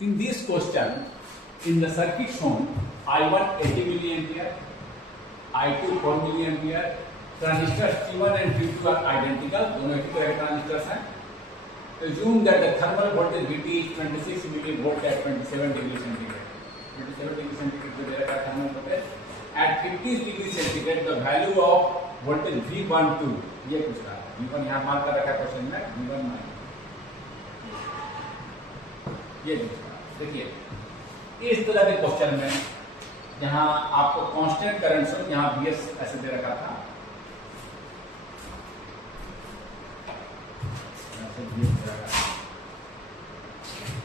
In this question, in the circuit shown, I1 80 milliampere, I2 4 milliampere, transistors T1 and T2 are identical, दोनों एक ही तरह के transistors हैं. Assume that the thermal voltage VT is 26 millivolt at 27 degree centigrade. 27 degree centigrade जो दे रखा है thermal voltage. At 50 degree centigrade, the value of voltage V12 ये पूछ रहा है. V1 यहाँ मार्क कर रखा है क्वेश्चन में, V1 मार्क. ये देखिए इस तरह के क्वेश्चन में जहां आपको कांस्टेंट करंट सोर्स यहां Vs ऐसे दे रखा था,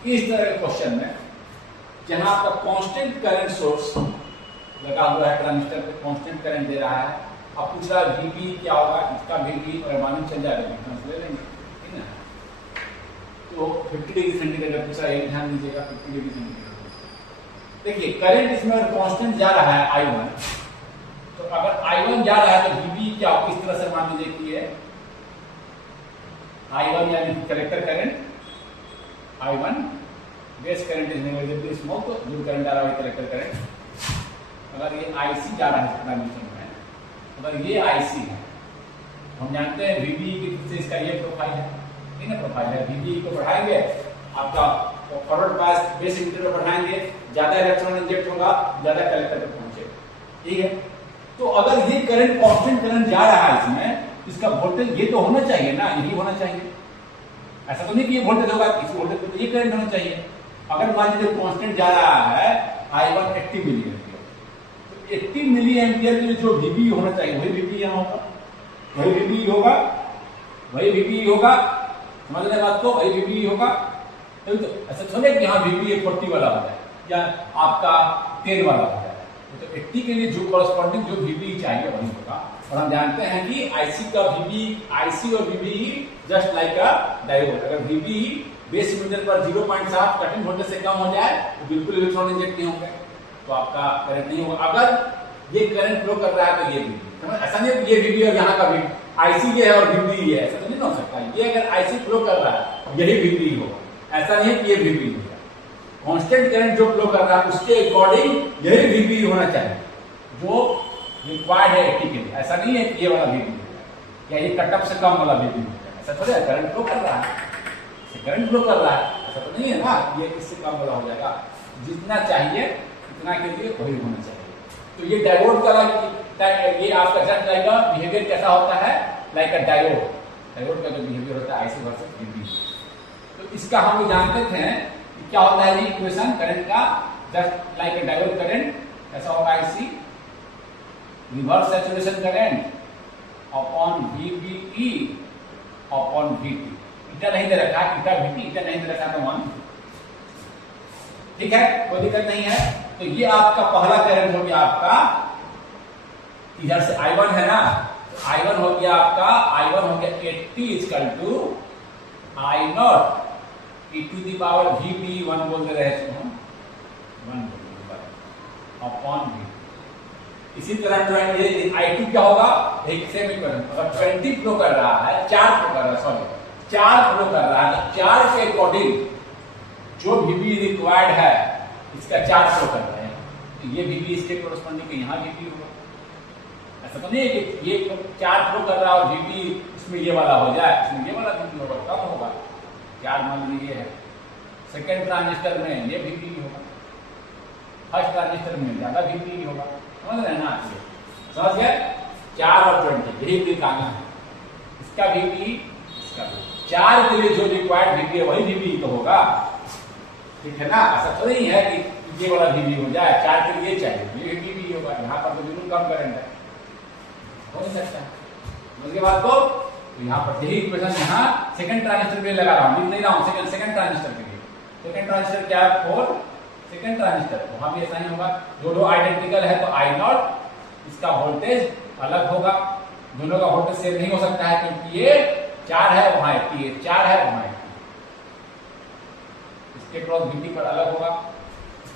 इस तरह के क्वेश्चन में जहां आपका कांस्टेंट करंट सोर्स लगा हुआ है, ट्रांजिस्टर पे कांस्टेंट करंट दे रहा है, अब पूछ रहा है Vb क्या होगा, इसका Vb और मालूम चल जाएगा, ले लेंगे ठीक है. तो 50 डिग्री सेंटीग्रेड पूछा, एक ध्यान दीजिएगा 50 डिग्री सेंटीग्रेड. देखिए करंट इसमें कांस्टेंट जा रहा है I1, तो अगर I1 जा रहा है तो Vb क्या होगा, इस तरह से मान लीजिए कि ये I1 यानी collector current I1, base current is negatively small, तो जो करंट आ रहा है कलेक्टर करंट. अगर ये IC जा रहा है ट्रांजिस्टर में, अगर ये IC है, हम जानते हैं Vb की इसका ये प्रोफाइल है, प्रोफाइल है. Vb को बढ़ाएंगे, आपका फॉरवर्ड पास बेस एमिटर को बढ़ाएंगे, ज्यादा इलेक्ट्रॉन इंजेक्ट होगा, ज्यादा कलेक्टर पे पहुंचेगा. ठीक है, तो अगर ये करंट कांस्टेंट करंट जा रहा है इसमें, इसका वोल्टेज ये तो होना चाहिए ना, यही होना चाहिए. ऐसा तो नहीं कि ये वोल्टेज होगा, इस वोल्टेज पे तो ये करंट होना चाहिए. अगर मान लीजिए कांस्टेंट जा रहा है I1 80 मिलीएम्पियर, तो 80 मिलीएम्पियर के लिए जो Vb होना चाहिए वही Vb यहाँ होगा, वही Vb होगा, वही Vb होगा. समझ रहे बात को, वही Vb होगा. तो ऐसा थोड़े कि हाँ Vb 40 वाला हो जाए या आपका 10 वाला हो जाए. तो 80 के लिए जो कॉरेस्पॉन्डिंग जो Vb चाहिए वही होगा. और हम जानते हैं कि IC का Vb, IC और Vb जस्ट लाइक अ डायोड. अगर Vb बेस एमिटर पर 0.7 कटिंग वोल्टेज से कम हो जाए तो बिल्कुल इलेक्ट्रॉन इंजेक्ट नहीं होंगे, तो आपका करंट नहीं होगा. अगर ये करंट फ्लो कर रहा है तो ये Vb, ऐसा नहीं ये Vb और यहाँ का Vb, IC ये है और Vb ये है, ऐसा तो नहीं हो सकता. ये अगर IC फ्लो कर रहा है यही Vb हो, ऐसा नहीं है कि ये Vb हो. कांस्टेंट करंट जो फ्लो कर रहा है उसके अकॉर्डिंग यही Vb होना चाहिए जो रिक्वायर्ड है 80 के लिए. ऐसा नहीं है कि ये वाला Vb हो या ये कटअप से कम वाला Vb हो, ऐसा थोड़ा है. करंट फ्लो कर रहा है, करंट फ्लो कर रहा है, ऐसा तो नहीं है ना ये इससे कम वाला हो जाएगा. जितना चाहिए उतना के लिए वही होना चाहिए. तो ये डायोड का ये आपका जस्ट लाइक का बिहेवियर कैसा होता है, लाइक अ डायोड. डायोड का जो बिहेवियर होता है IC वर्सेस Vb, तो इसका हम जानते थे कि क्या होता है इक्वेशन करंट का, जस्ट लाइक अ डायोड करंट ऐसा होगा IC reverse saturation current upon VBE upon VT. इतना नहीं दे रखा है, इटा VT इतना नहीं दे रखा है 1. ठीक है, कोई दिक्कत नहीं है. तो ये आपका पहला करंट हो गया, आपका इधर से I1 है ना, तो I1 हो गया आपका, I1 हो गया 80 equal to I0 e to the power VB 1 बोल दे रहे हैं हम, 1 अपॉन V. इसी तरह ये I2 क्या होगा, एक सेम इक्वेशन. अगर 20 फ्लो कर रहा है, 4 फ्लो कर रहा है, सॉरी 4 फ्लो कर रहा है, तो 4 के अकॉर्डिंग जो Vb रिक्वायर्ड है इसका 4 फ्लो कर रहे हैं, तो ये Vb इसके कोरस्पॉन्डिंग यहाँ Vb होगा. ऐसा तो नहीं है कि ये 4 फ्लो कर रहा है और Vb इसमें ये वाला हो जाए, इसमें ये वाला Vb होगा, कम होगा. 4 मान लीजिए है, सेकेंड ट्रांजिस्टर में ये Vb होगा, फर्स्ट ट्रांजिस्टर में ज्यादा Vb होगा. समझ रहे हैं ना, समझ गए. 4 और 20 यही दिखाना है, इसका Vb इसका Vb. 4 के लिए जो रिक्वायर्ड Vb है वही Vb तो होगा. ठीक है ना, ऐसा तो नहीं है कि ये वाला Vb हो जाए, 4 के लिए चाहिए ये Vb होगा. यहाँ पर तो बिल्कुल कम करंट है, हो नहीं सकता. उसके बाद को तो यहाँ पर यही इक्वेशन यहाँ सेकंड ट्रांजिस्टर के लिए लगा रहा हूँ, लिख नहीं रहा हूँ. सेकंड ट्रांजिस्टर के लिए, सेकंड ट्रांजिस्टर क्या है 4, सेकंड ट्रांजिस्टर वहां भी ऐसा ही होगा. दोनों आइडेंटिकल है तो I0 इसका वोल्टेज अलग होगा, दोनों का वोल्टेज सेम नहीं हो सकता है क्योंकि ये 4 है वहां 80 है, 4 है वहां 80, इसके क्रॉस VT पर अलग होगा.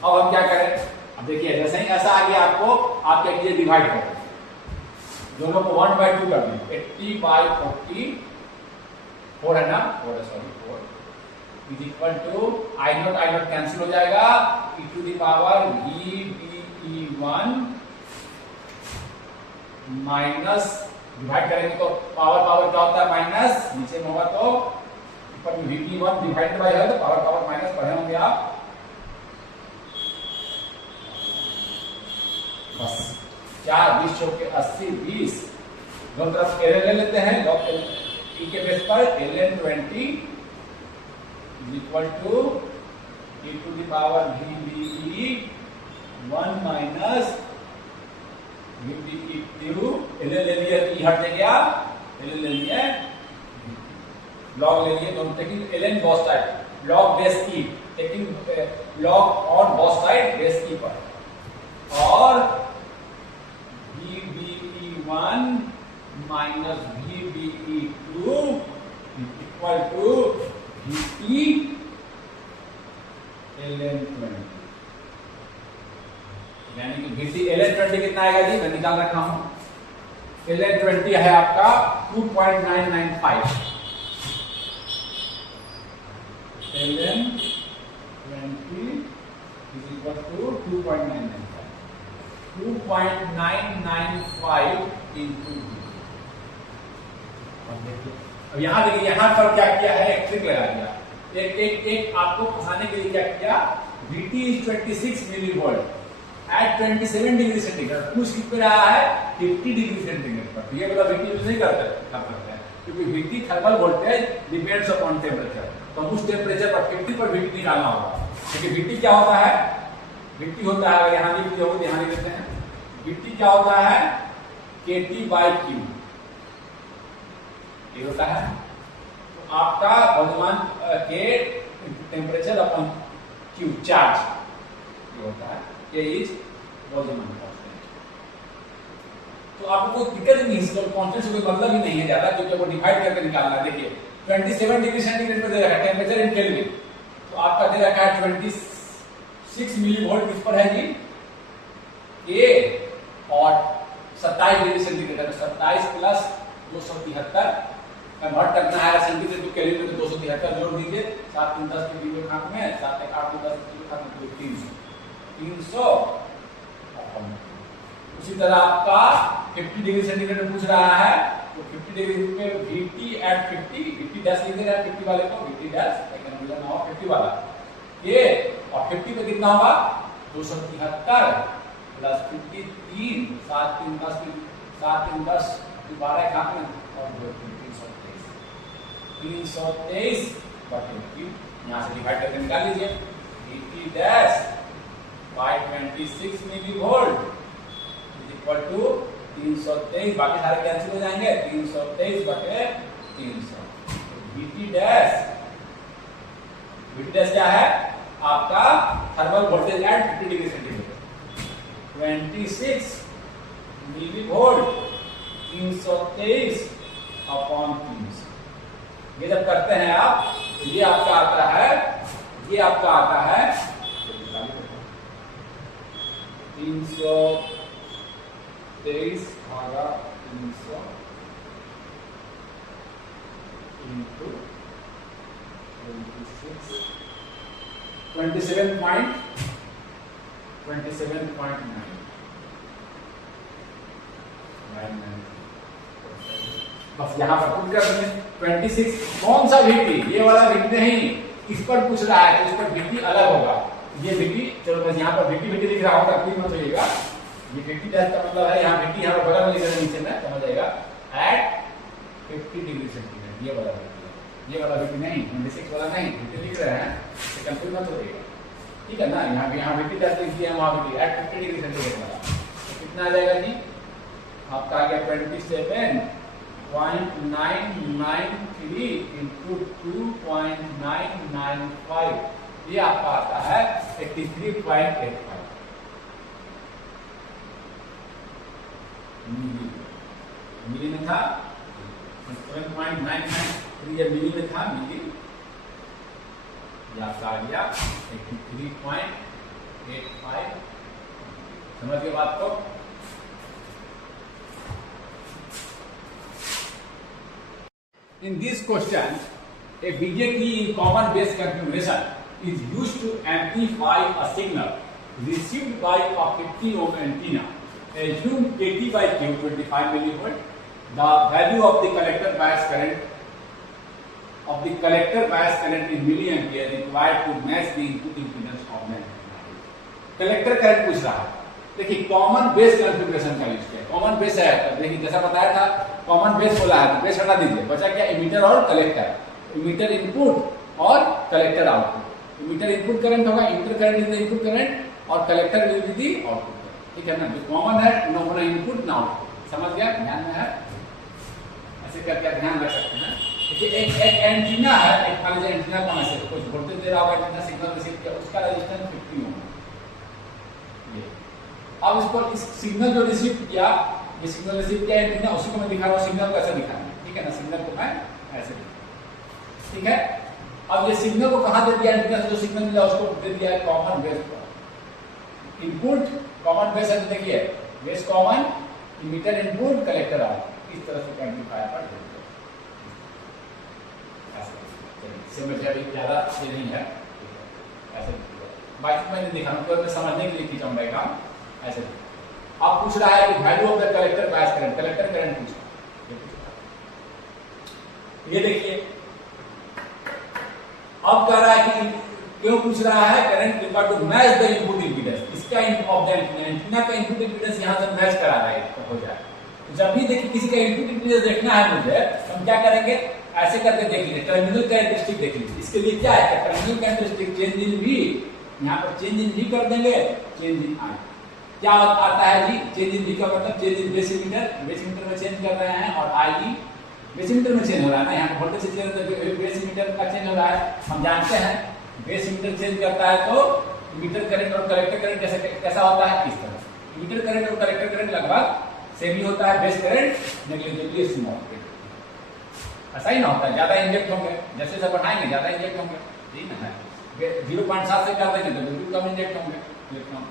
अब हम क्या करें, अब देखिए जैसे ही ऐसा आ गया आपको, आप क्या कीजिए डिवाइड कर दीजिए, दोनों को 1/2 कर दीजिए. 80/40 4 है ना, 4 है, sorry 4 is equal to I naught cancel हो जाएगा, e to the power VBE1 minus, divide करेंगे तो पावर क्या होता है माइनस, नीचे में होगा तो ऊपर में VBE1 डिवाइडेड बाय है तो पावर माइनस पढ़े होंगे आप, बस 4 20 चौके 80 20 दोनों तरफ ln ले लेते हैं, log e के बेस पर ln 20 is equal to e to the power VBE1 minus VBE2 ln ले लिया तो e हट गया, ln ले लिया, log ले लिए दोनों, taking ln both side, log बेस e, taking log on both side base e पर, और VBE1 minus VBE2 equal to VT ln 20, यानी कि VT ln 20 कितना आएगा जी, मैं निकाल रखा हूं, ln 20 है आपका 2.995, ln 20 is equal to 2.995, 2.995 into अब यहां देखिए, यहां पर क्या किया है, एक ट्रिक लगा दिया, एक आपको फंसाने के लिए क्या किया, VT is 26 millivolt at 27 degree centigrade, पूछ किस पे रहा है 50 डिग्री सेंटीग्रेड पर, तो ये मतलब VT यूज नहीं करते हैं, क्योंकि VT thermal voltage depends upon temperature, तो उस टेम्परेचर पर 50 पर VT निकालना होगा, क्योंकि VT क्या होता है, VT होता है, अगर यहां भी हो ध्यान देते हैं, VT क्या होता है KT/Q, ये होता है, तो आपका द्रव्यमान के टेम्परेचर अपॉन Q चार्ज, ये होता है, K इज द्रव्यमान कांस्टेंट, तो आपको कोई दिक्कत नहीं है, कांस्टेंट से कोई मतलब ही नहीं है ज्यादा, क्योंकि आपको डिवाइड करके निकालना है, देखिए 27 डिग्री सेंटीग्रेड पे दे रखा है टेम्परेचर इन केल्विन, तो आपका दे रखा है 26 मिलीवोल्ट, किस पर है जी ए, और 27 डिग्री सेंटीग्रेड है, तो 27 प्लस 273 कन्वर्ट करना है सेंटीग्रेड टू केल्विन में, तो 273 जोड़ दीजिए, 7 3 10 के किलो खान में, 7 1 8 10 किलो खान में, 300 उसी तरह आपका 50 डिग्री सेंटीग्रेड में पूछ रहा है, तो 50 डिग्री में VT एट 50, VT डैश लिख देना 50 वाले को, VT डैश सेकंड में लेना होगा 50 वाला ये, और 50 पे कितना होगा 273 प्लस 53, 7 3 10 7 3 10 12 खाते में, और 323 बटे Q, यहाँ से डिवाइड करके निकाल लीजिए, VT dash by 26 millivolt is equal to 323, बाकी सारे कैंसिल हो जाएंगे, 323 बटे 300, VT डैश क्या है आपका thermal voltage at 50 degree centigrade, 26 millivolt 323 upon 300, ये जब करते हैं आप, तो ये आपका आता है 323 भागा 300 इंटू 27.9, बस यहाँ पर पुट कर देंगे 26, कौन सा VT, ये वाला VT नहीं, इस पर पूछ रहा है, तो इस पर VT अलग होगा, ये VT, चलो बस यहाँ पर VT दिख रहा होगा, कोई मत होइएगा, ये 50 डैश का मतलब है, यहाँ VT यहाँ पर बगल में लिख रहे नीचे में, समझ जाएगा, एट 50 डिग्री सेंटीग्रेड, ये वाला VT, ये वाला VT नहीं, 26 वाला नहीं, VT लिख रहे हैं, तो कंफ्यूज मत होइएगा, ठीक है ना, यहाँ VT डैश लिख दिया, वहाँ VT एट 50 डिग्री सेंटीग्रेड वाला, तो कितना आ जाएगा जी, आपका आ गया 27.993 इंटू 2.995, ये आपका आता है 83.85 मिली में था, 7.993 ये मिली में था, मिली ये आपका आ गया 83.85, समझ गए बात को। In this question, A BJT in common base configuration is used to amplify a signal received by a 50 ohm antenna. Assume KT by Q 25 millivolt. The value of the collector bias current in milliampere required to match the input impedance of the antenna. Collector current पूछ रहा है। देखिए common base configuration का use किया। Common base है, देखिए जैसा बताया था कॉमन बेस बोला है, तो बेस हटा दीजिए, बचा क्या इमीटर और कलेक्टर। इमीटर इनपुट और collector output. Emitter input current होगा, emitter current is the input current, और collector will be the output current. ठीक है ना, जो कॉमन है ना होना इनपुट ना आउटपुट। समझ गया, ध्यान में है, ऐसे करके ध्यान रख सकते हैं। देखिए एक एंटीना है, एक मान लीजिए एंटीना का मैसेज कुछ वोल्टेज दे रहा होगा, एंटीना सिग्नल रिसीव किया, उसका रेजिस्टेंस 50 ओम है। अब इसको इस सिग्नल जो रिसीव किया, ये सिग्नल रिसीव किया एंटीना, उसी को मैं दिखा रहा हूं, सिग्नल को ऐसे दिखाना है। ठीक है ना, सिग्नल को मैं ऐसे दिखा, ठीक है। अब ये सिग्नल को कहां दे दिया, एंटीना से जो सिग्नल मिला उसको दे दिया है कॉमन बेस पर। इनपुट कॉमन बेस है, देखिए base common, emitter input, collector out, इस तरह से एम्पलीफायर पर दे दिया। ऐसे समझ अभी ज्यादा ये नहीं है, ऐसे बाकी मैंने दिखा तो मैं समझने के लिए खींचा हूं डायग्राम। ऐसे अब पूछ रहा है कि value of the collector bias current, collector current पूछ रहा है। ये देखिए अब कह रहा है कि क्यों पूछ रहा है, current required to match the input impedance. इसका ऑफ द एंटीना का इनपुट इंपीडेंस यहां से मैच करा रहा है, हो जाए। तो जब भी देखिए किसी का इनपुट इंपीडेंस देखना है मुझे, हम क्या करेंगे, ऐसे करके देख लीजिए, टर्मिनल कैरेक्टरिस्टिक देख लीजिए। इसके लिए क्या है, terminal characteristic change in V, यहाँ पर चेंज इन V कर देंगे, चेंज इन I क्या आता है जी, चेंज इन V का मतलब चेंज इन बेस इमीटर में चेंज कर रहे हैं, और IE बेस इमीटर में चेंज हो रहा है ना, यहाँ पर वोल्टेज चेंज बेस इमीटर का चेंज हो रहा है। हम जानते हैं बेस इमीटर चेंज करता है तो इमीटर करंट और कलेक्टर करंट कैसा होता है, इस तरह से। इमीटर करंट और कलेक्टर करंट लगभग सेम ही होता है, बेस करंट नेग्लिजिबली स्मॉल, ऐसा ही ना होता है, ज्यादा इंजेक्ट होंगे, जैसे जैसे बढ़ाएंगे ज्यादा इंजेक्ट होंगे, ठीक है। 0.7 से कर देंगे तो बिल्कुल कम इंजेक्ट होंगे इलेक्ट्रॉन।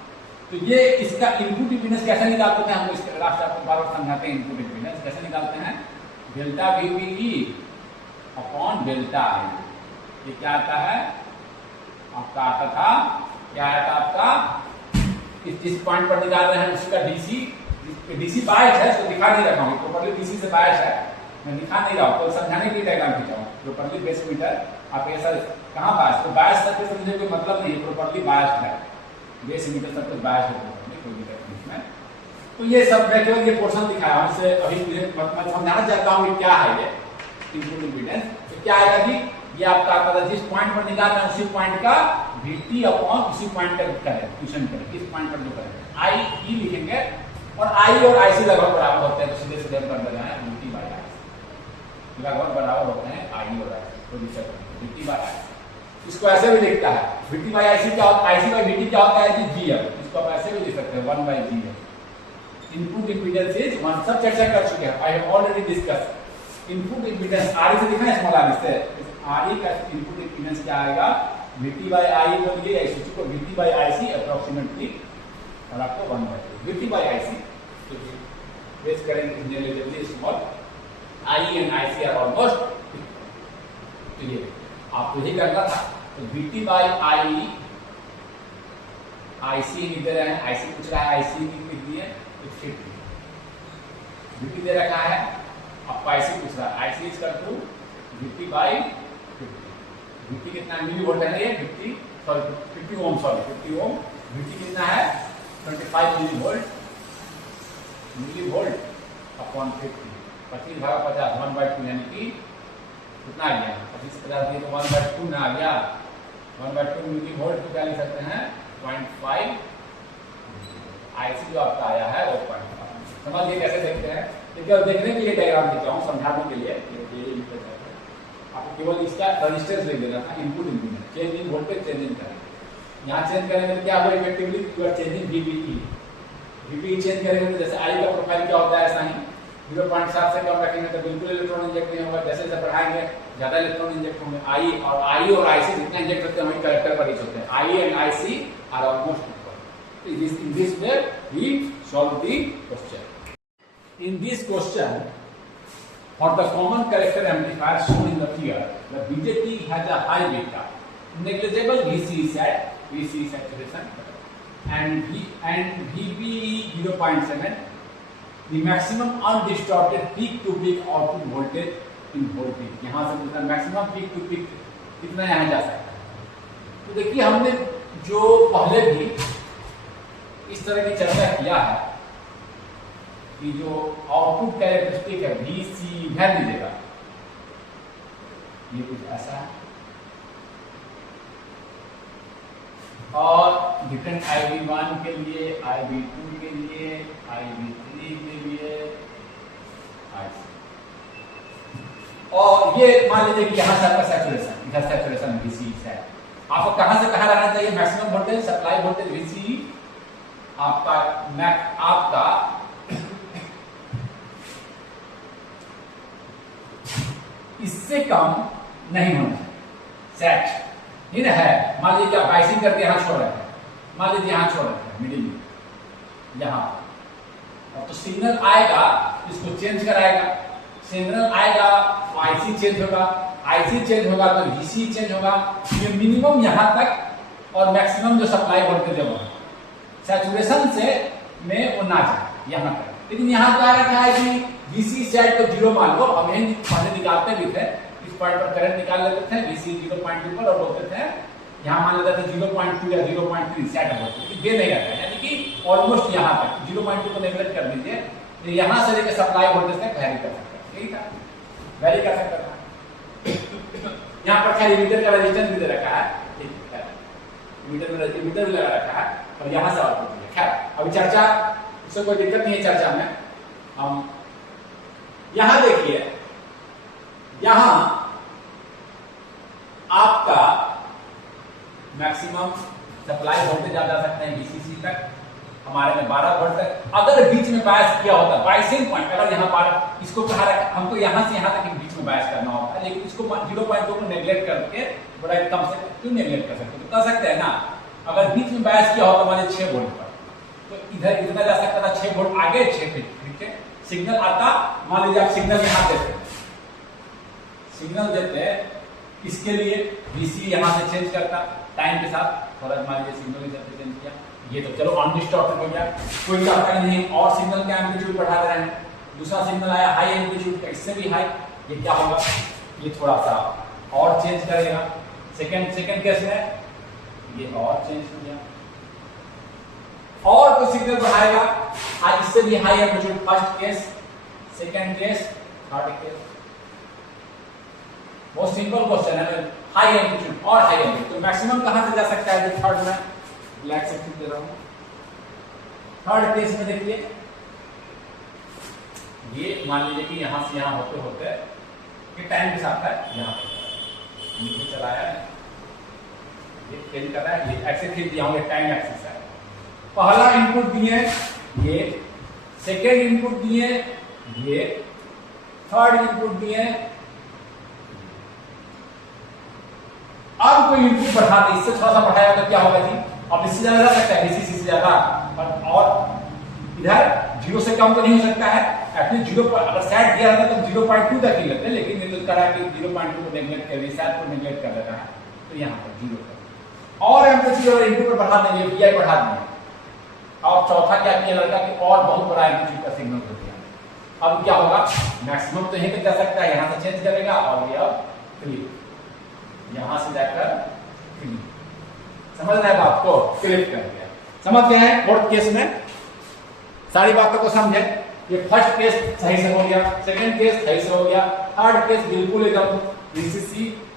तो ये इसका इनपुट इंपीडेंस कैसे निकालते हैं, हम इसके लास्ट आपको बार बार समझाते हैं। इनपुट इंपीडेंस कैसे निकालते हैं, delta VBE upon delta I। ये क्या आता है आपका, आता था क्या आया था आपका, जिस पॉइंट पर निकाल रहे हैं उसका डीसी बायस है, इसको दिखा नहीं रखा हूँ, प्रॉपर्ली डीसी से बायस है, मैं दिखा नहीं रहा हूँ, तो समझाने के लिए डायग्राम खींचा हूँ। प्रॉपर्ली बेस मीटर आप ऐसा कहाँ बायस, तो बायस सबके समझने कोई मतलब नहीं है, प्रॉपर्ली बायस्ड है, बेस मीटर सब कुछ बायस होता है, कोई दिक्कत नहीं इसमें। तो ये सब मैं केवल ये पोर्शन दिखाया हूं, इससे अभी मैं समझाना चाहता हूँ कि क्या है ये इनपुट इंपीडेंस। तो क्या आएगा जी, ये आपका आता था जिस पॉइंट पर निकाल रहे हैं उसी पॉइंट का VT अपॉन उसी पॉइंट का करें, ट्यूशन करें, इस पॉइंट पर जो करें IE लिखेंगे, और I और IC लगभग बराबर होते हैं, तो सीधे सीधे कर देना है VT बाय IC, लगभग बराबर होते हैं I और IC, तो VT बाय IC। इसको ऐसे भी लिखता है VT बाय IC क्या होता है, IC बाय VT क्या होता है जी, GM। इसको आप ऐसे भी लिख सकते हैं 1 by GM। Input impedance is 1, सब चर्चा कर चुके हैं, I have already discuss. Input impedance RE से दिखा है, स्मॉल r से, RE का इनपुट इंपीडेंस क्या आएगा, VT बाय I बोलिए, या इसी को VT बाय IC अप्रोक्सीमेटली, और आपको 1 बाय VT बाय IC। तो base current is relatively small, IE and IC are almost. तो ये आपको यही करना था, तो VT बाय IE, IC लिख दे रहे हैं, IC पूछ रहा है, IC लिख दिए, VT दे रखा है, आपको IC पूछ रहा है, IC is equal to VT by 50। VT कितना मिली वोल्ट है ना, ये 50 ओम, VT कितना है 25 मिली वोल्ट अपॉन 50, 25/50 1/2, यानी कि कितना आ गया, 25/50 दिए तो 1/2 ना आ गया, 1/2 मिली वोल्ट को क्या लिख सकते हैं 0.5। IC जो आपका आया है वो 0.5। समझिए कैसे देखते हैं, देखने के लिए डायग्राम खींचा हूं, समझाने के लिए। आपको केवल इसका रजिस्टेंस ले देना था, input impedance, change in voltage, change in current. यहाँ चेंज करेंगे तो क्या होगा, effectively you are changing VBE change करेंगे तो जैसे I का प्रोफाइल क्या होता है, ऐसा ही 0.7 से कम रखेंगे तो बिल्कुल इलेक्ट्रॉन इंजेक्ट नहीं होगा, जैसे जैसे बढ़ाएंगे ज्यादा इलेक्ट्रॉन इंजेक्ट होंगे। I और IC जितना इंजेक्ट होते हैं वही कलेक्टर पर रीच होते हैं। I and IC are almost equal. In this way we solve the question. In this question, For the common character amplifier shown in the figure, the BJT has a high beta, negligible VC saturation, and VBE 0.7. The maximum undistorted peak to peak output voltage in voltage. यहाँ से दूसरा maximum peak to peak कितना यहाँ जा सकता है। तो देखिए हमने जो पहले भी इस तरह की चर्चा किया है कि जो आउटपुट कैरेक्टरिस्टिक है VC, ध्यान दीजिएगा ये कुछ ऐसा है और डिफरेंट IB1 के लिए, IB2 के लिए, IB3 के लिए, और ये मान लीजिए कि यहाँ से आपका सैचुरेशन, इधर सैचुरेशन VC है। आपको कहां से कहां रहना चाहिए? Maximum voltage, supply voltage VC आपका इससे कम नहीं होना चाहिए। सेट ये है, मान लीजिए आप बाइसिंग करके यहां छोड़ रहे हैं, मान लीजिए यहां छोड़ रहे हैं मिडिल में, यहां तो सिग्नल आएगा, इसको चेंज कराएगा, सिग्नल आएगा तो आईसी चेंज होगा, आईसी चेंज होगा तो VC चेंज होगा। ये मिनिमम यहां तक और मैक्सिमम जो सप्लाई वोल्टेज है सैचुरेशन से में वो ना जाए यहां तक। लेकिन यहां क्या रखा है कि VC सेट को 0 मान लो, हम यही पहले निकालते भी थे, इस पॉइंट पर करंट निकाल लेते थे VC 0.2 पर और बोलते थे यहाँ मान लेते थे 0.2 या 0.3 सेट होते दे नहीं रहता है, यानी कि ऑलमोस्ट यहाँ तक 0.2 को नेगलेक्ट कर दीजिए, तो यहाँ से लेकर सप्लाई वोल्टेज तक वैरी कर सकते हैं, ठीक है, वैरी कर सकता है। यहाँ पर खैर मीटर का रेजिस्टेंस भी दे रखा है, मीटर भी लगा रखा है और यहाँ से आउटपुट है। खैर अभी चर्चा उससे कोई दिक्कत नहीं है चर्चा में। हम यहां देखिए, यहां आपका मैक्सिमम सप्लाई वोल्टेज आ जा सकते हैं VCC तक, हमारे में 12 वोल्ट तक। अगर बीच में बायस किया होता, बायसिंग पॉइंट अगर यहाँ पर इसको कहा रखा, हमको यहाँ से यहाँ तक बीच में बायस करना होता है, लेकिन इसको 0.2 को नेगलेक्ट करके बड़ा कम से क्यों नेगलेक्ट कर सकते, बता सकते हैं ना। अगर बीच में बायस किया होता मान 6 वोल्ट पर, तो इधर इतना जा सकता था 6 वोल्ट आगे 6 फीट सिग्नल आता। मान लीजिए आप सिग्नल यहाँ देते, सिग्नल देते इसके लिए VC यहाँ से चेंज करता टाइम के साथ, थोड़ा मान लीजिए सिग्नल इधर चेंज किया, ये तो चलो अनडिस्टॉर्टेड हो गया, कोई चाहता नहीं, और सिग्नल का एम्पलीट्यूड बढ़ा दे रहे हैं, दूसरा सिग्नल आया हाई एम्पलीट्यूड का, इससे भी हाई, ये क्या होगा, ये थोड़ा सा और चेंज करेगा। सेकंड केस में ये और चेंज हो गया, और कोई सिग्नल बढ़ाएगा आज इससे भी high amplitude, first case, second case, third case. बहुत सिंपल क्वेश्चन है, हाई एम्पलीट्यूड और हाई एम्पलीट्यूड, तो मैक्सिमम कहां से जा सकता है? जो थर्ड में ब्लैक सेक्शन दे रहा हूं, थर्ड केस में देखिए, ये मान लीजिए कि यहां से यहां होते होते ये टाइम के साथ है, यहां पे नीचे चलाया, ये चेंज कर रहा है, ये एक्सिस खींच दिया हूं, ये टाइम एक्सिस है। पहला इनपुट दिए ये, सेकेंड इनपुट दिए ये, थर्ड इनपुट दिए, अब कोई इनपुट बढ़ा दे, इससे थोड़ा सा बढ़ाया तो क्या होगा जी, अब इससे ज्यादा जा सकता है VCC से ज्यादा, और इधर 0 से कम तो नहीं हो सकता है, एटलीस्ट 0 पर अगर सेट दिया रहता तो 0.2 तक ही लेते, लेकिन ये तो करा कि 0.2 को नेगलेक्ट कर दिया, सेट को नेगलेक्ट कर देता है, तो यहाँ पर 0 तक। और एम्पलीट्यूड और इनपुट पर बढ़ा देंगे, VI बढ़ा देंगे, और चौथा क्या किया लड़का कि और बहुत बड़ा एम्पलीट्यूड का सिग्नल दे दिया। अब क्या होगा, मैक्सिमम तो यहीं तक जा सकता है, यहां से चेंज करेगा, और ये अब क्लिप, यहां से जाकर क्लिप, समझ रहे हैं बात को, क्लिप कर दिया, समझ गए हैं। फोर्थ केस में सारी बातों को समझे, ये फर्स्ट केस सही से हो गया, सेकंड केस सही से हो गया, थर्ड केस बिल्कुल एकदम VCC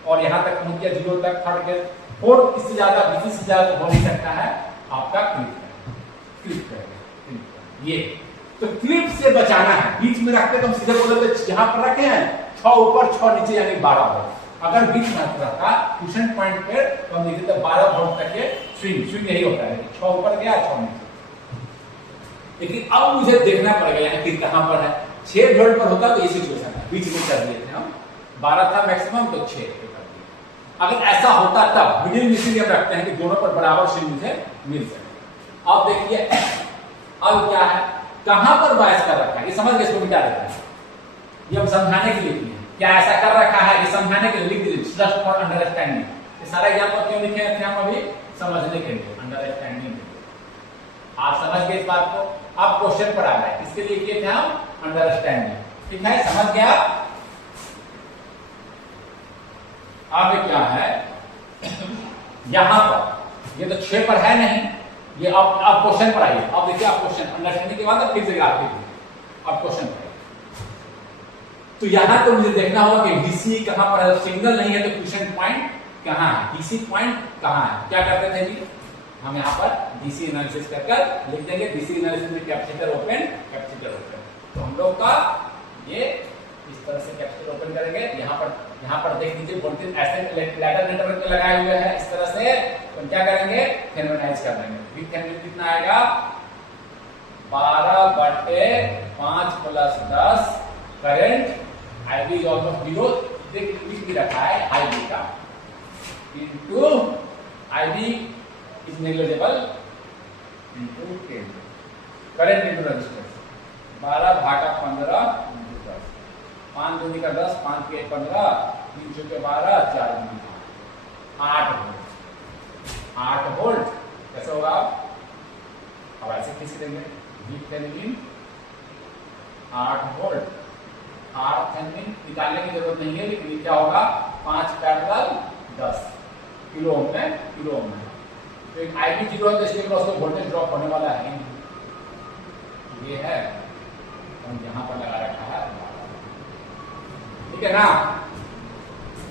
और यहां तक पहुंच गया 0 तक, थर्ड केस, फोर्थ इससे ज्यादा VCC से ज्यादा तो हो नहीं सकता है आपका क्लिप करेगा। ये तो क्लिप से बचाना है, बीच में रखते तो हम सीधे बोले तो यहाँ पर रखे हैं 6 ऊपर 6 नीचे यानी 12 वोल्ट, अगर बीच में रखा ट्यूशन पॉइंट पे तो हम लिखते 12 वोल्ट तक के स्विंग यही होता है, 6 ऊपर गया 6 नीचे। लेकिन अब मुझे देखना पड़ेगा यहाँ कि कहां पर है, 6 वोल्ट पर होता तो ये सिचुएशन है, बीच में कर दिए थे हम, 12 था मैक्सिमम तो 6 कर दिया। अगर ऐसा होता तब मिडिल में इसलिए हम रखते हैं कि दोनों पर बराबर स्विंग मुझे मिल सके। अब देखिए अब क्या है, कहां पर बायस कर रखा है, ये समझ गए, इसको मिटा देते हैं। ये हम समझाने के लिए किए हैं। क्या ऐसा कर रखा है ये समझाने के लिए लिख दीजिए, जस्ट फॉर अंडरस्टैंडिंग। ये सारा एग्जाम्पल क्यों लिखे थे हम अभी? समझने के लिए, अंडरस्टैंडिंग के लिए। आप समझ गए इस बात को? अब क्वेश्चन पर आ गए, इसके लिए किए थे हम अंडरस्टैंडिंग। ठीक है, समझ गया? अब क्या है यहां पर, ये तो 6 पर है नहीं, ये अब क्वेश्चन पर आइए। अब देखिए, आप क्वेश्चन अंडरस्टैंडिंग के बाद अब फिर से ग्राफ देखिए, अब क्वेश्चन पर। तो यहां तो मुझे देखना होगा कि डीसी कहां पर है। सिग्नल नहीं है तो क्वेश्चन पॉइंट कहां है, डीसी पॉइंट कहां है। क्या करते थे जी, हम यहां पर डीसी एनालिसिस कर लिख देंगे। डीसी एनालिसिस में कैपेसिटर ओपन, कैपेसिटर ओपन। तो हम लोग का ये इस तरह से कैपेसिटर ओपन करेंगे। यहां पर देख लीजिए वोल्टेज ऐसे लैडर नेटवर्क पे लगाए हुए हैं इस तरह से। तो क्या करेंगे, थेवेनिनाइज कर देंगे। फिर थेवेनिन कितना आएगा, 12/5 + 10 करंट IB इज ऑलमोस्ट 0, देख लिख भी रखा है IB का, into IB is negligible into 10 current into resistance 12/15 into 10, 5 दूनी का 10, 5 के 15, 3 चौके 12, 4 दूनी 8 वोल्ट। 8 वोल्ट कैसे होगा? अब ऐसे खींच देंगे, VThevenin 8 वोल्ट। थेवेनिन निकालने की जरूरत नहीं है, लेकिन क्या होगा, 5 पैरेलल 10 किलो ओम में, किलो ओम में। तो एक IB 0 है तो इसके क्रॉस में वोल्टेज ड्रॉप होने वाला है, ये है, हम यहां पर लगा रखा है, ठीक है ना।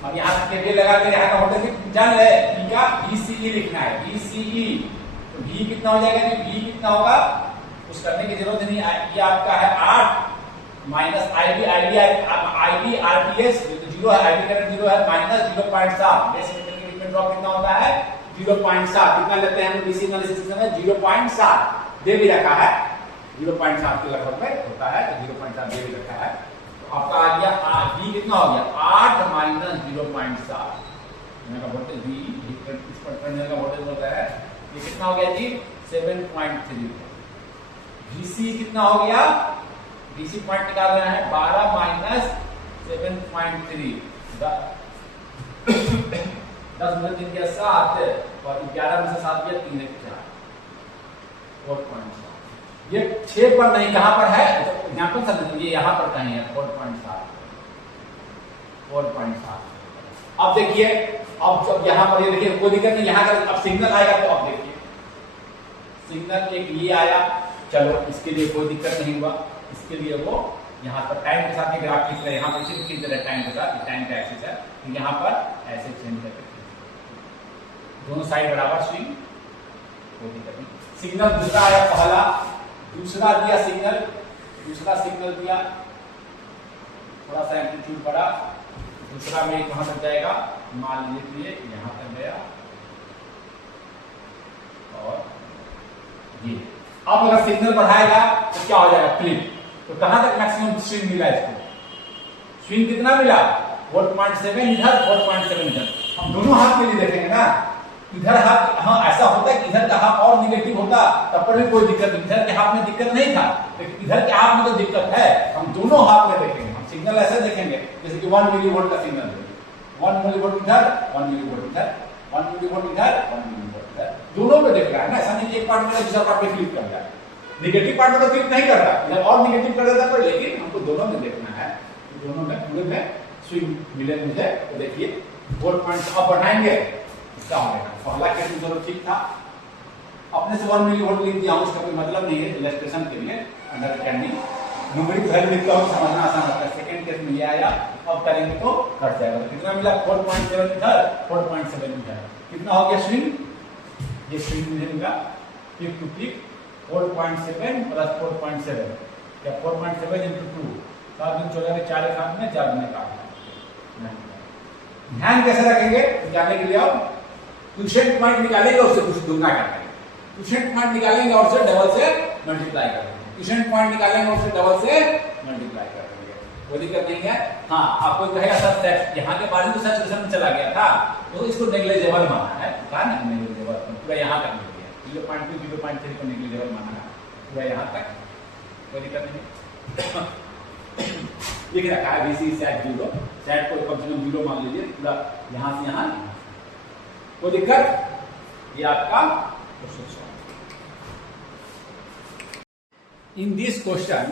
अब यहां से केवीएल लगा के यहां का वोल्टेज जान ले, V का VCE लिखना है, VCE। तो V कितना हो जाएगा कि V कितना होगा, कुछ करने की जरूरत नहीं। ये आपका है 8 माइनस IB RTS जो 0 है, IB करंट 0 है, माइनस 0.7 बेस सेकेंडरी के बीच में ड्रॉप कितना होता है, 0.7। कितना लेते हैं हम डीसी एनालिसिस में, 0.7 दे भी रखा है, 0.7 के लगभग में होता है, तो 0.7 दे भी रखा है। तो आपका आ गया V कितना हो गया, 8 माइनस 0.7 का वोल्टेज V इस पर टर्मिनल का वोल्टेज होता है। ये कितना हो गया जी, 7.3। VC कितना हो गया, डीसी पॉइंट निकाल रहे हैं, 12 माइनस 7.3, 10 में 3 गया 7 और 11 में से 7 गया 3 है 4, 4.7। ये 6 पर नहीं, कहां पर है एग्जांपल समझ, ये यहां पर कहीं है, 4.7। अब देखिए, अब जब यहां पर ये देखिए कोई दिक्कत नहीं, यहां का अब सिग्नल आएगा तो अब देखिए सिग्नल एक ये आया, चलो इसके लिए कोई दिक्कत नहीं हुआ। इसके लिए वो यहाँ पर टाइम के साथ ये ग्राफ खींच रहे हैं, यहाँ पर सिर्फ खींच रहे हैं टाइम के साथ, टाइम का एक्सिस है, तो यहाँ पर ऐसे चेंज करके दोनों साइड बराबर स्विंग, कोई दिक्कत नहीं। सिग्नल दूसरा आया, पहला, दूसरा दिया सिग्नल, दूसरा सिग्नल दिया, थोड़ा सा एम्पलीट्यूड बढ़ा, दूसरा में कहां तक जाएगा, मान लीजिए यहाँ तक गया, और ये अब अगर सिग्नल बढ़ाएगा तो क्या हो जाएगा, क्लिप। तो कहां तक मैक्सिमम स्विंग मिला इसको, स्विंग कितना मिला, 4.7 इधर, 4.7 इधर। हम दोनों हाथ के लिए देखेंगे ना, इधर हाथ, हाँ ऐसा होता है कि इधर का हाथ और निगेटिव होता तब पर भी कोई दिक्कत नहीं, इधर के हाथ में दिक्कत नहीं था, लेकिन इधर के हाथ में तो दिक्कत है। हम दोनों हाथ में देखेंगे, हम सिग्नल ऐसे देखेंगे जैसे कि 1 मिलीवोल्ट का सिग्नल है, 1 मिलीवोल्ट इधर, 1 मिलीवोल्ट इधर, 1 मिलीवोल्ट इधर, 1 मिलीवोल्ट इधर, दोनों में देख रहा है ना। ऐसा नहीं कि एक पार्ट में दूसरा पार्ट पे क्लिक कर जाए, निगेटिव पार्ट में तो क्लिक नहीं कर रहा, इधर और निगेटिव कर देता पर, लेकिन हमको दोनों में देखना है, दोनों में पूरे में स्विंग मिले मुझे। तो देखिए 4 पॉइंट अब बढ़ाएंगे, इसका हो गया, पहला केस में चलो ठीक था, अपने से 1 मिलीवोल्ट लिख दिया, उसका कोई मतलब नहीं है, इलस्ट्रेशन के लिए अंडरस्टैंडिंग न्यूमेरिक वैल्यू लिखता हूं, समझना आसान होता है। सेकंड केस में ये आया, अब करेंगे तो कट जाएगा। तो कितना मिला, 4.7 इधर, 4.7 इधर, कितना हो गया स्विंग, ये स्विंग मुझे मिला पीक टू पीक 4.7 प्लस 4.7 या 4.7 into 2, 7 दिन 14 के 4 हाथ में 4 दिन काटना। ध्यान कैसे रखेंगे निकालने के लिए, अब क्वोशिएंट पॉइंट निकालेंगे, उससे कुछ दुगना करेंगे, क्वोशिएंट पॉइंट निकालेंगे और उससे डबल से मल्टीप्लाई करेंगे, क्वोशिएंट पॉइंट निकालेंगे और उससे डबल से मल्टीप्लाई करेंगे, कोई दिक्कत नहीं है। हाँ, आपको कहेगा सर यहाँ के बाद तो सैचुरेशन में चला गया था, तो इसको नेग्लिजिबल माना है, कहा ना नेग्लिजिबल, पूरा यहाँ तक मिल गया, 0.2 0.3 को नेग्लिजिबल माना है, पूरा यहाँ तक, कोई दिक्कत नहीं। लिख रखा है VC सेट 0, सेट को कम से कम 0 मान लीजिए, पूरा यहां से यहां। कोई दिक्कत? ये आपका question solve. In this question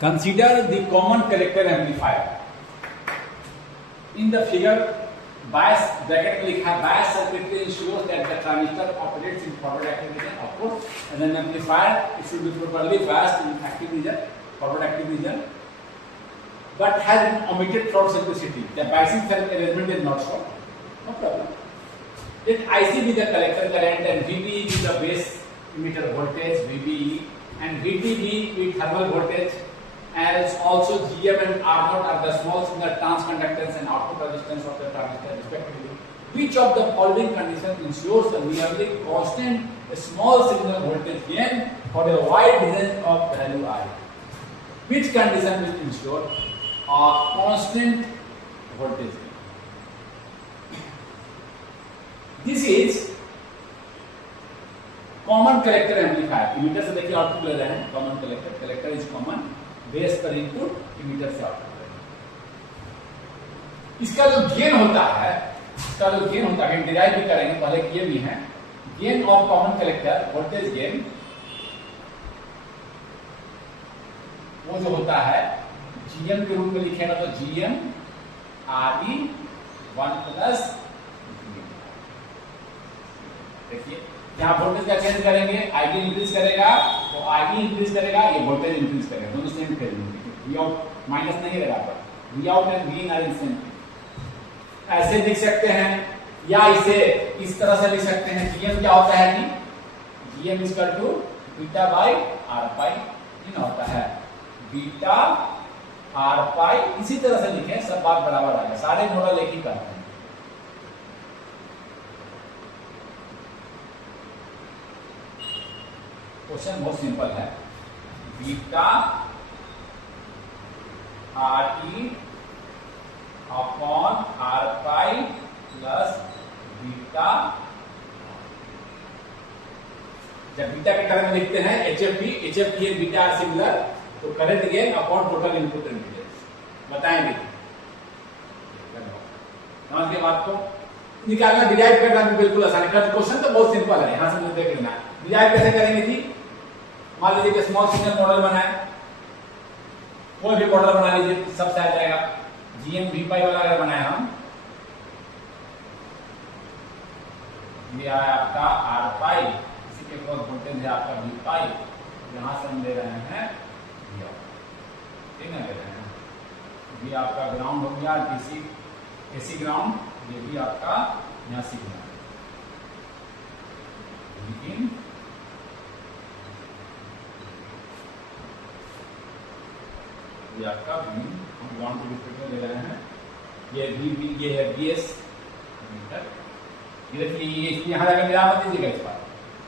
consider the common collector amplifier. In the figure bias bracket में लिखा है bias circuitry ensures that the transistor operates in forward active region output and an amplifier it should be properly biased in active region, forward active region, but has omitted throughout simplicity. The biasing cell arrangement is not shown. No problem. Let IC be the collector current and VBE be the base emitter voltage VBE and VTB be thermal voltage, as also GM and R0 are the small signal transconductance and output resistance of the transistor respectively. Which of the following conditions ensures a nearly constant small signal voltage gain for a wide range of value I? Which condition will ensure a constant voltage gain? This is common collector amplifier. Emitter से देखिए output ले रहे हैं, common collector, collector is common, base पर input, emitter से output ले रहे हैं। इसका जो गेन होता है, हम डिराइव भी करेंगे, पहले किए भी हैं। Gain of common collector, voltage gain, वो जो होता है जीएम के रूप में लिखेगा तो जीएम आरई 1 प्लस, देखिए यहाँ वोल्टेज का चेंज करेंगे, आईडी इंक्रीज करेगा तो आईडी इंक्रीज करेगा, ये वोल्टेज इंक्रीज करेगा, दोनों सेम फेज में। वी आउट माइनस नहीं रहेगा, पर V out and V in are in same. ऐसे लिख सकते हैं या इसे इस तरह से लिख सकते हैं। जीएम क्या होता है कि GM is equal to beta by R pi, ये होता है बीटा आर पाई। इसी तरह से लिखें, सब बात बराबर आएगा, सारे मॉडल एक ही करते हैं। क्वेश्चन बहुत सिंपल है, beta R E upon R pi plus beta. जब बीटा के टर्म में लिखते हैं HFP and beta are similar, तो current gain upon total input impedance बताएंगे। समझ के बात को निकालना, डिराइव करना भी बिल्कुल आसान है। क्वेश्चन तो बहुत सिंपल है, यहां से मुझे देख लेना। डिराइव कैसे करेंगे थी, मान लीजिए कि स्मॉल सिग्नल मॉडल बनाए, कोई भी मॉडल बना लीजिए, सबसे आ जाएगा। जीएम वी पाई वाला अगर बनाए हम, ये आया आपका आर पाई, इसी के क्रॉस वोल्टेज है आपका वी पाई, यहां से हम ले रहे हैं वी आउट, ठीक है, ले रहे हैं ये आपका ग्राउंड हो गया, डीसी एसी ग्राउंड, ये भी आपका यहाँ सिग्नल, लेकिन ये आपका वी हम ग्राउंड के रिस्पेक्ट में ले रहे हैं। ये वी ये है बीएस मीटर। ये देखिए ये यहाँ जाकर मिला मत दीजिएगा इस बार,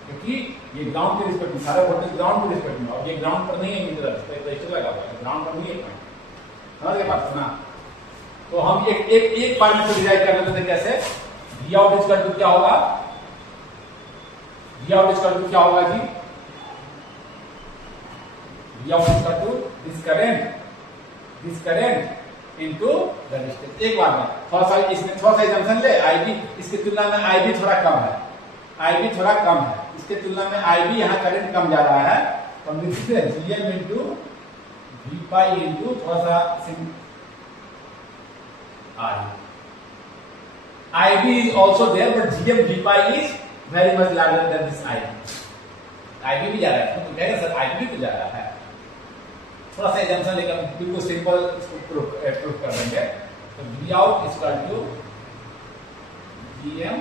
क्योंकि ये ग्राउंड के रिस्पेक्ट में, सारा वोल्टेज ग्राउंड के रिस्पेक्ट में, और ये ग्राउंड पर नहीं है मीटर, रजिस्टर लगा हुआ है, ग्राउंड पर नहीं है पॉइंट। समझ गए बात सुना? तो हम एक बार में तो डिराइव कर लेते थे कैसे। वी आउट इक्वल टू क्या होगा, वी आउट इक्वल टू क्या होगा जी, V out equal to this current into resistance. एक बार में थोड़ा सा इसमें थोड़ा सा एग्जांपल ले, आईबी इसकी तुलना में आईबी थोड़ा कम है, आईबी थोड़ा कम है, इसके तुलना में आईबी यहाँ करंट कम जा रहा है, तो हम लिखते हैं GM into V pi into थोड़ा सा IB is also there, but GM V pi is very much larger than this IB. IB भी जा रहा है, तो कहेगा सर IB भी तो जा रहा है। थोड़ा सा एग्जांपल लेकर बिल्कुल सिंपल इसको प्रूफ कर देंगे। तो V out is equal to GM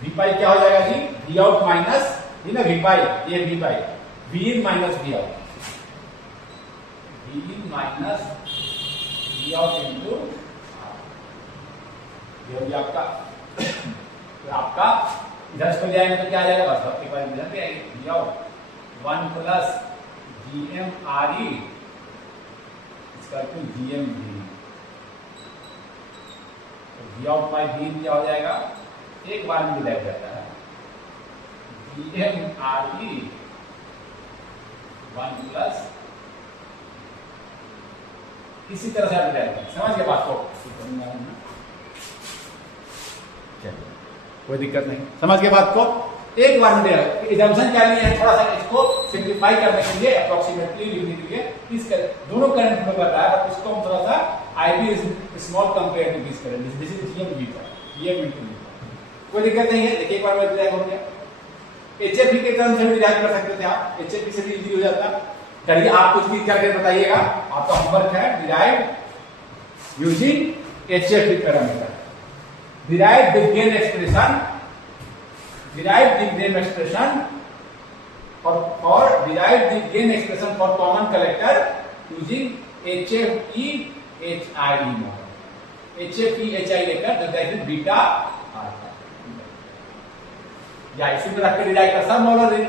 V pi क्या हो जाएगा जी, V out माइनस ये ना V pi, ये V pi, V in minus V out, V in minus V out into ये हो गया आपका। तो आपका इधर से जाएंगे तो क्या आ जाएगा, बस आपके पास इधर भी आएगी, V out 1 plus GM R E इसका टू जीएम वी। तो वी आउट बाई वी क्या हो जाएगा, एक बार में डिवाइड जाता है, जीएम आर ई 1 प्लस किसी तरह से आप डिराइव करें। समझ गए बात को? कोई दिक्कत नहीं, समझ गए बात को? एक बार में एग्जाम्पल क्या लिए हैं, थोड़ा सा इसको सिंप्लीफाई करने के लिए, अप्रोक्सीमेटली लिखने के लिए, इस दोनों करंट फ्लो कर रहा है, बट उसको हम थोड़ा सा IB is small compare to this current, this is GM beta, GM into beta. कोई दिक्कत नहीं है। देखिए एक बार में डिराइव हो गया। HFE के टर्म से भी डिराइव कर सकते थे आप, HFE से भी इजीली हो जाता। करिए, आप कुछ भी करके बताइएगा, आपका होमवर्क है derive using HFE parameter, derive the gain expression, derive the gain expression or derive the gain expression for common collector using HFE HIE model. HFE HIE लेकर जो दैट इज बीटा आर, या इसी में रख के derive कर, सब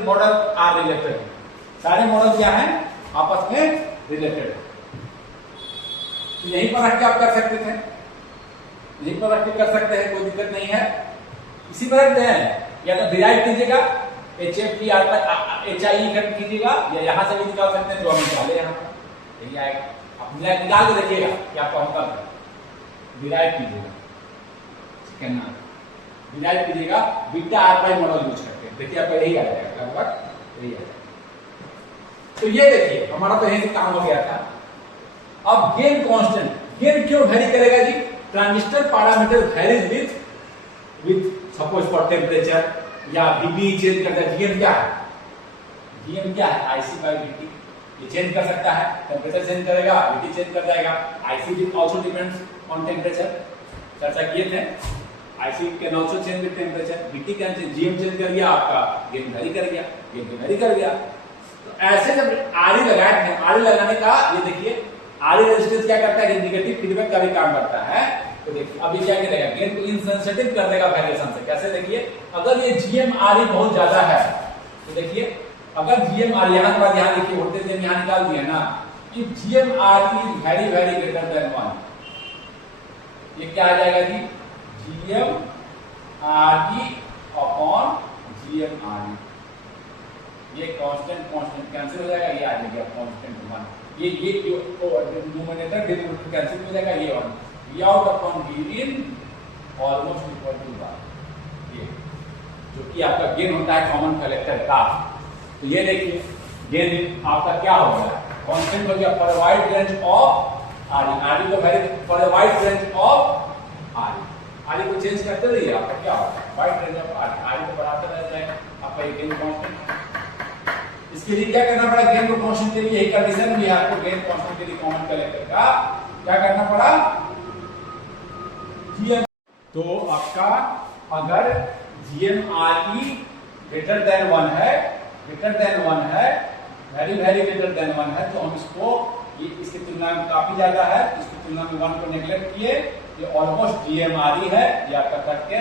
model are related, सारे मॉडल क्या हैं आपस में रिलेटेड। यहीं पर रख के आप कर सकते थे, यहीं पर रख के कर सकते हैं, कोई दिक्कत नहीं है। इसी पर रखते हैं, या तो डिराइव कीजिएगा HFE HIE कर कीजिएगा, या यहां से भी निकाल सकते हैं जो हम निकाले यहाँ पर, यही आएगा। आप निकाल के देखिएगा कि आपका होगा, डिराइव कीजिएगा, ठीक है ना, डिराइव कीजिएगा beta R pi model use करके, देखिए आपका यही आ जाएगा, लगभग यही आएगा। तो ये देखिए हमारा तो यही से काम हो गया था। अब गेन कांस्टेंट, गेन क्यों वेरी करेगा जी? Transistor parameter varies with suppose for temperature, या VB चेंज करता है। GM क्या है? GM क्या है? IC/VT, ये चेंज कर सकता है, टेम्परेचर चेंज करेगा, VT चेंज कर जाएगा। IC also depends on temperature, चर्चा किए थे। IC can also change with temperature, VT can change, GM change कर गया, आपका गेन वेरी कर गया, गेन वेरी कर गया। तो ऐसे जब RE लगाए थे, RE लगाने का ये देखिए, RE रेजिस्टेंस क्या करता है? नेगेटिव फीडबैक का भी काम करता है। तो देखिए अभी क्या करेगा, गेन को इनसेंसिटिव कर देगा वेरिएशन से। कैसे? देखिए अगर ये GM-RE बहुत ज्यादा है तो देखिए, अगर GM-RE यहां के बाद यहां देखिए वोल्टेज गेन यहां निकाल दिया ना, कि GM-RE is very very greater than 1, ये क्या आ जाएगा जी? GM-RE अपॉन GM-RE, ये कांस्टेंट कांस्टेंट कैंसिल हो जाएगा, ये आ जाएगा कांस्टेंट 1, ये न्यूमरेटर डिनोमिनेटर कैंसिल हो जाएगा, ये 1, V out upon V in almost equal to 1, ये जो कि आपका गेन होता है कॉमन कलेक्टर का। तो ये देखिए गेन आपका क्या हो गया? कांस्टेंट हो गया पर wide range of RE, RE को वेरी पर वाइड रेंज ऑफ RE को चेंज करते रहिए, आपका क्या होगा? वाइड रेंज ऑफ RE को बढ़ाते रह जाएगा आपका ये गेन कांस्टेंट। इसके लिए क्या करना पड़ा? गेन को कांस्टेंट के लिए यही कंडीशन भी है, आपको गेन कांस्टेंट के लिए कॉमन कलेक्टर का क्या करना पड़ा? तो आपका अगर GM-RE ग्रेटर देन 1 है, ग्रेटर देन 1 है, वेरी वेरी ग्रेटर देन 1 है, तो हम इसको इसकी तुलना में काफी ज्यादा है, इसकी तुलना में 1 को नेग्लेक्ट किए, ये ऑलमोस्ट GM-RE है, ये आपका करके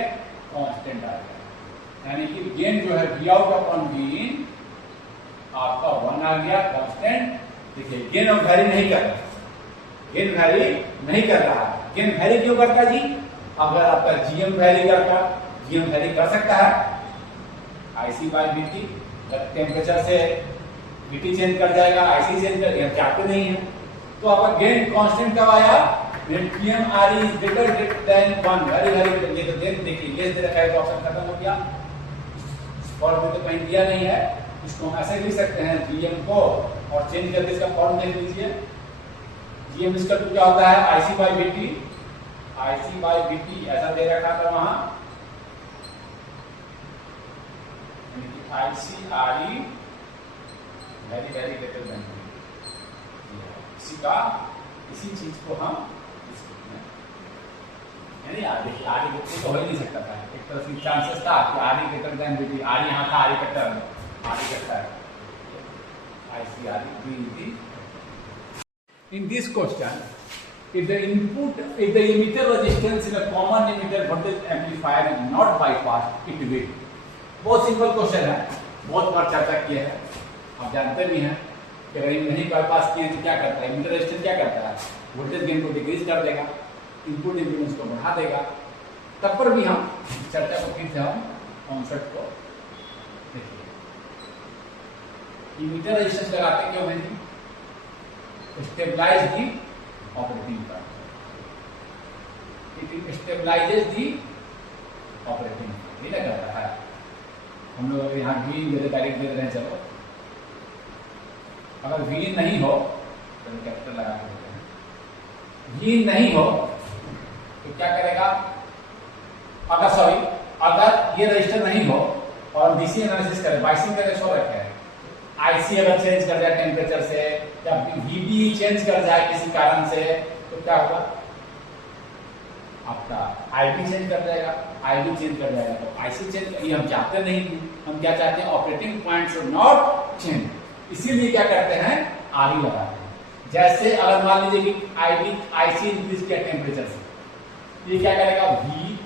कांस्टेंट आ गया। यानी कि गेन जो है V out upon V in आपका 1 आ गया कांस्टेंट। देखिए गेन अब वेरी नहीं कर रहा, गेन वेरी नहीं कर रहा है। गेन वेरी क्यों करता है जी? अगर आपका GM वेरी करता, GM वेरी कर सकता है IC/VT, टेम्परेचर से VT चेंज कर जाएगा, IC चेंज कर, यह जाते नहीं है। तो आपका गेन कांस्टेंट कब आया? GM-RE is greater than 1, very very, ये तो गेन देखिए लेस दे रखा है तो ऑप्शन खत्म हो गया, फॉर्म में तो कहीं दिया नहीं है, इसको हम ऐसे लिख सकते हैं GM को, और चेंज करके इसका फॉर्म देख लीजिए। GM इसका क्या होता है? IC/VT, IC/VT ऐसा दे रखा था वहां, IC/RE very very greater than, इसी चीज को हम यानी देखिए RE ग्रेटर तो हो ही नहीं सकता था, एक तरह से चांसेस था कि RE greater than VT, RE यहां था, RE करता है IC/RE। In this question, if the emitter resistance in a common emitter voltage amplifier is not bypassed, it will। बहुत सिंपल क्वेश्चन है, बहुत बार चर्चा किया है, आप जानते भी हैं कि अगर नहीं बाईपास किए तो क्या करता है? emitter resistance क्या करता है? वोल्टेज गेन को डिक्रीज कर देगा, इनपुट इम्पीडेंस को बढ़ा देगा। तब पर भी हम चर्चा को फिर से हम कॉन्सेप्ट को देखिए, emitter resistance लगाते क्यों हैं? Stabilise the operating point, it stabilises the operating point, ये क्या करता है। हम लोग यहाँ वी इन डायरेक्ट दे रहे हैं, चलो अगर वी इन नहीं हो तो कैपिटल लगा के देते हैं, वी इन नहीं हो तो क्या करेगा, अगर सॉरी अगर ये रजिस्टर नहीं हो और डीसी एनालिसिस करें, बाइसिंग का शो रखे हैं, आईसी अगर चेंज कर जाए टेम्परेचर से या वीबी चेंज कर जाए किसी कारण से तो क्या होगा, आपका आईबी चेंज कर जाएगा, आईबी चेंज कर जाएगा तो आईसी चेंज, ये हम चाहते नहीं, हम क्या चाहते हैं operating point should not change, इसीलिए क्या करते हैं आरई लगाते हैं। जैसे अगर मान लीजिए कि आईबी आईसी इंक्रीज किया टेम्परेचर से, ये क्या करेगा, V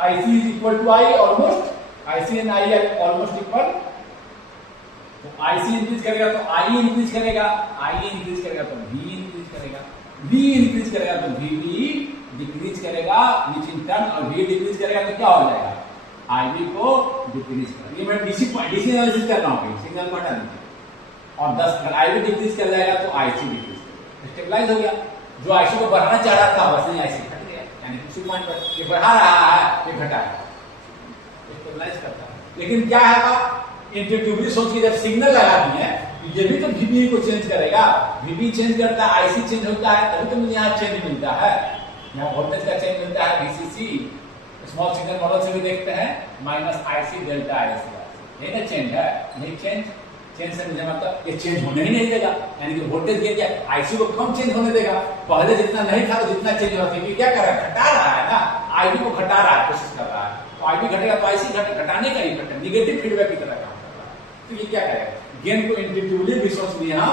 IC is equal to I, almost IC and I are almost equal, तो आईसी इंक्रीज करेगा तो आई इंक्रीज करेगा, आई इंक्रीज करेगा तो वी इंक्रीज करेगा, वी इंक्रीज करेगा तो वीबी डिक्रीज करेगा, विच इन टर्न, और वी डिक्रीज करेगा तो क्या हो जाएगा, आईबी को डिक्रीज करेगा। ये मैं डीसी एनालिसिस कर रहा हूँ, सिग्नल को हटा दीजिए, और 10 आईबी डिक्रीज कर जाएगा तो आईसी डिक्रीज करेगा, स्टेबलाइज हो गया। जो आईसी को बढ़ाना चाह रहा था बस नहीं, आईसी घट गया, यानी उसी पॉइंट पर ये बढ़ा रहा है ये घटाएगा, स्टेबलाइज करता है। लेकिन क्या है, इंट्यूटिवली सोच के जब सिग्नल लगा दिए ये भी तो वीबी को चेंज करेगा, वीबी चेंज करता है, आईसी चेंज होता है, तभी तो मुझे यहाँ चेंज मिलता है, यहाँ वोल्टेज का चेंज मिलता है, वीसीसी स्मॉल सिग्नल मॉडल से भी देखते हैं, माइनस आईसी डेल्टा आईसी, ये ना चेंज है, नहीं चेंज, चेंज से मुझे मतलब ये चेंज होने ही नहीं देगा, यानी कि वोल्टेज गेन क्या आईसी को कम चेंज होने देगा, पहले जितना नहीं था तो जितना चेंज होता है, क्या कर रहा है, घटा रहा है ना, आईबी को घटा रहा है, कोशिश कर रहा है, तो आईबी घटेगा तो आईसी घटाने का ही घटा, निगेटिव फीडबैक की तरह काम कर रहा है, तो ये क्या करेगा, गेन को इंट्यूटिवली भी सोच लिए हम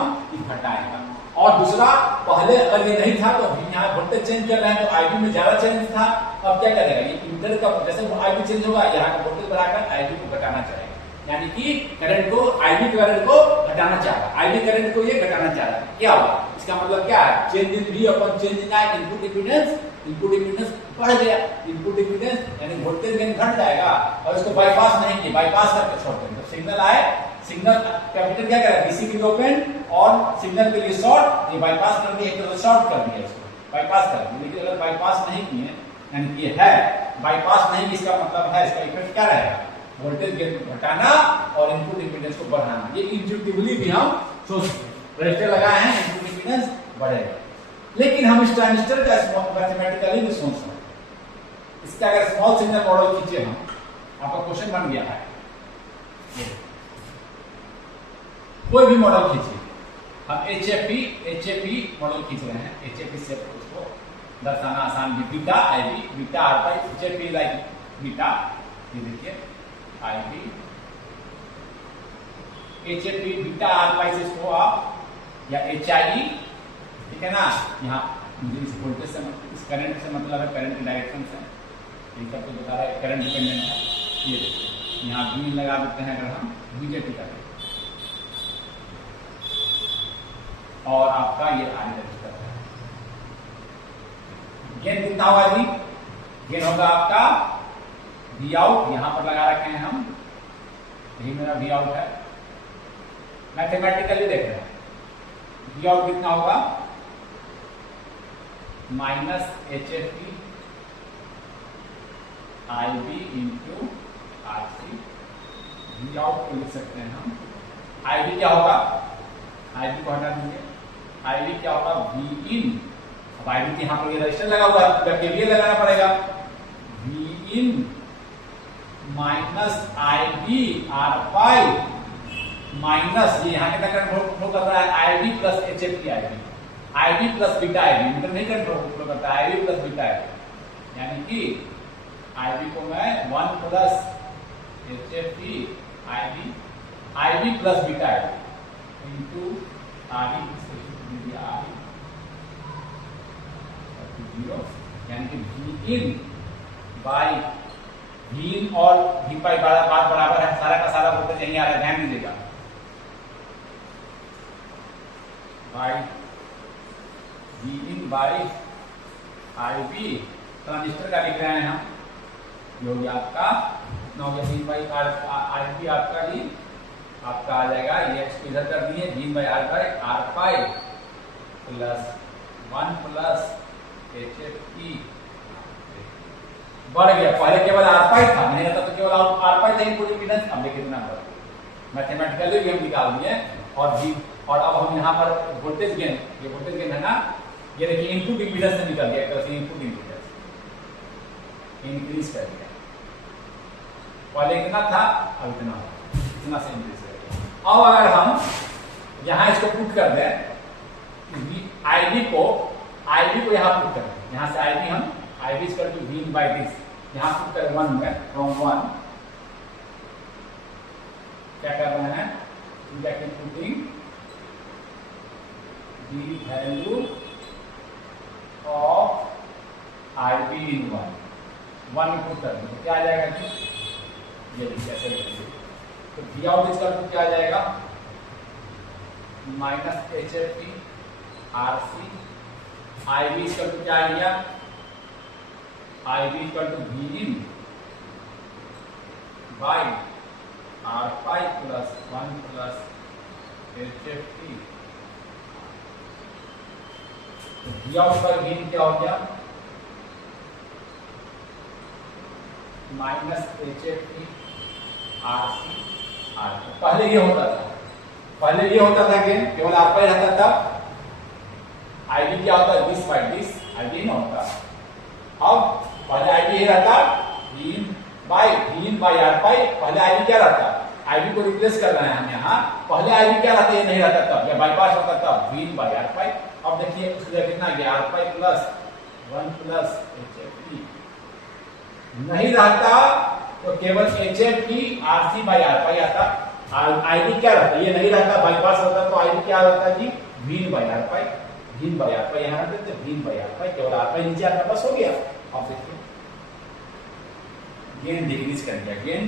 घटाएगा। और दूसरा, पहले अगर ये नहीं था तो यहाँ वोल्टेज चेंज कर रहे हैं तो आईबी में ज्यादा चेंज था, अब क्या करेगा, ये इंटर का जैसे आईबी चेंज होगा, यहाँ का वोल्टेज बढ़ाकर आईबी को घटाना चाहेगा, यानी कि करंट को, आईबी करंट को घटाना चाह रहा है, आईबी करंट को ये घटाना चाह रहा है, क्या होगा, इसका मतलब क्या है, change in V upon change in I, input impedance, input impedance बढ़ गया, इनपुट इम्पीडेंस यानी वोल्टेज गेन घट जाएगा, और इसको बाईपास नहीं किया, बाईपास करके छोड़ देंगे, तो सिग्नल आए, सिग्नल कैपेसिटर क्या करेगा, डीसी के लिए ओपन और सिग्नल के लिए शॉर्ट, ये बाईपास कर दिया, एक तरह शॉर्ट कर दिया, इसको बाईपास कर दिया। लेकिन अगर बाईपास नहीं किए, यानी ये है बाईपास नहीं, इसका मतलब है इसका इफेक्ट क्या रहेगा, वोल्टेज गेन घटाना और इनपुट इम्पीडेंस को बढ़ाना, ये इंट्यूटिवली भी हम सोच रजिस्टर लगाए हैं, इनपुट इम्पीडेंस बढ़ेगा। लेकिन हम इस ट्रांजिस्टर का मैथमेटिकली भी सोच सकते हैं, इसका अगर स्मॉल सिग्नल मॉडल खींचे हम, आपका क्वेश्चन बन गया है, कोई भी मॉडल खींचिए, हम एचएफपी मॉडल खींच रहे हैं, एचएफपी से उसको दर्शाना आसान भी, beta IB, beta R pi, HFP like beta, ये देखिए IB HFP beta R pi से इसको आप, या एचआई, ठीक है ना, यहाँ मुझे इस वोल्टेज से, इस करंट से मतलब है करंट की डायरेक्शन से, ये सब तो बता रहा है करंट डिपेंडेंट है, ये देखिए यहाँ बी लगा देते हैं अगर हम बीजेपी करें, और आपका ये आगे रजिस्टर है, गेन कितना होगा जी, गेन होगा आपका वी आउट, यहां पर लगा रखे हैं हम, यही मेरा वी आउट है, मैथमेटिकली देख रहे हैं, वी आउट कितना होगा, minus H F P I B into R C, V out को लिख सकते हैं हम, आई बी क्या होगा, आई बी को हटा दीजिए, आई बी क्या होगा, वी इन, अब आई बी यहाँ पर ये रजिस्टर लगा हुआ है, केवीएल लगाना पड़ेगा, V in minus I B R pi minus, ये यहाँ के कंट्रोल कर रहा है, I B plus H F P I B, I B plus beta I B, मतलब नहीं कंट्रोल करता है, I B plus beta I B, यानी कि आई बी को मैं 1 plus H F P I B plus beta I B into R E, यानी कि वी इन बाई वी इन और वी पाई बराबर है, सारा का सारा वोल्टेज यहीं आ रहा है, ध्यान दीजिएगा, by V in by I B, transistor का लिख रहे हैं हम, जो भी आपका कितना हो गया, वी बाई आई बी आपका ही आपका आ जाएगा, ये इधर कर दिए, V by R pi plus 1 plus HFE बढ़ गया। पहले केवल आर5 था, नहीं रहता तो केवल आर5 था इनपुट इम्पीडेंस, अब देखिए कितना बढ़ गया। मैथमेटिकली भी हम निकाल दिए। और अब हम यहाँ पर वोल्टेज गेन, ये वोल्टेज गेन है ना, ये देखिए इनपुट इम्पीडेंस से निकल गया, एक तरह से इनपुट इम्पीडेंस इंक्रीज कर दिया। पहले इतना था, अब इतना हो, इतना से इंक्रीज कर दिया। अब अगर हम यहाँ इसको पुट कर दें, आईबी को यहाँ पुट कर दें, यहाँ से आईबी हम IB is equal to V by this, यहाँ पुट कर 1 में, from 1 क्या कर रहे हैं, we are putting the value of IB in 1 में पुट कर दें तो क्या आ जाएगा जी, ये देखिए ऐसे देखिए, तो V out is equal to क्या आ जाएगा, minus HFE RC, IB is equal to क्या आ गया, IB equal to V in by R5 plus 1 plus HFE। तो V out पर V in क्या हो गया, माइनस HFE RC R। पहले ये होता था कि केवल R5 रहता था, IB क्या होता है 20 by 20, IB नहीं होता। अब पहले आईबी ही रहता V in by R5, पहले आईबी क्या रहता, आईबी को रिप्लेस कर रहे हैं हम यहाँ, पहले आईबी क्या रहता, ये नहीं रहता तब, या बाईपास होता तब V in by R5। अब देखिए उसकी जगह कितना गया, R5 प्लस 1 प्लस HFE नहीं रहता तो केवल HFE RC by R5 आता, आईबी क्या रहता, ये नहीं रहता, बाईपास होता तो आईबी क्या रहता जी, V in by R5, V in by R5 यहाँ रहते तो V in by R5, केवल R5 नीचे आता, बस हो गया। अब देखिए गेन डिक्रीज कर दिया, गेन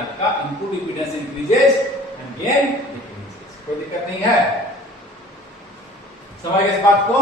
आपका input impedance increases and gain decreases, कोई दिक्कत नहीं है, समझ गए इस बात को।